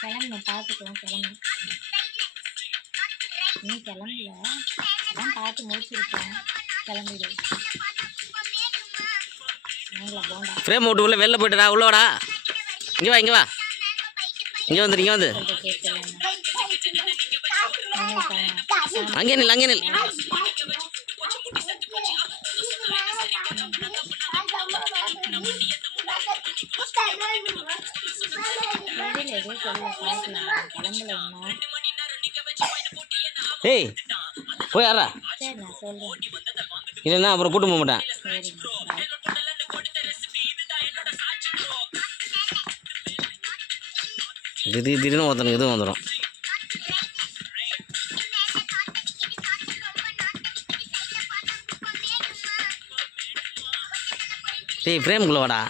கிளம்பணும் பார்த்துக்கலாம் கிளம்பு. இன்னும் கிளம்பல, அதான் பார்த்து முடிச்சிருக்கேன். கிளம்பிடு. ஃப்ரேம் விட்டு உள்ள வெளில போய்ட்டுடா, உள்ள வாடா. இங்கே வா, இங்கே வா, இங்கே வந்துடு, இங்கே வந்து அங்கே நில், அங்கே நில். ஏய் போய் யாரா இல்லைன்னா அப்புறம் கூட்டு போக மாட்டேன். திடீர்னு ஒருத்தனுக்கு இதுவும் வந்துடும். டேய் ஃப்ரேமுக்குள்ளே வாடா.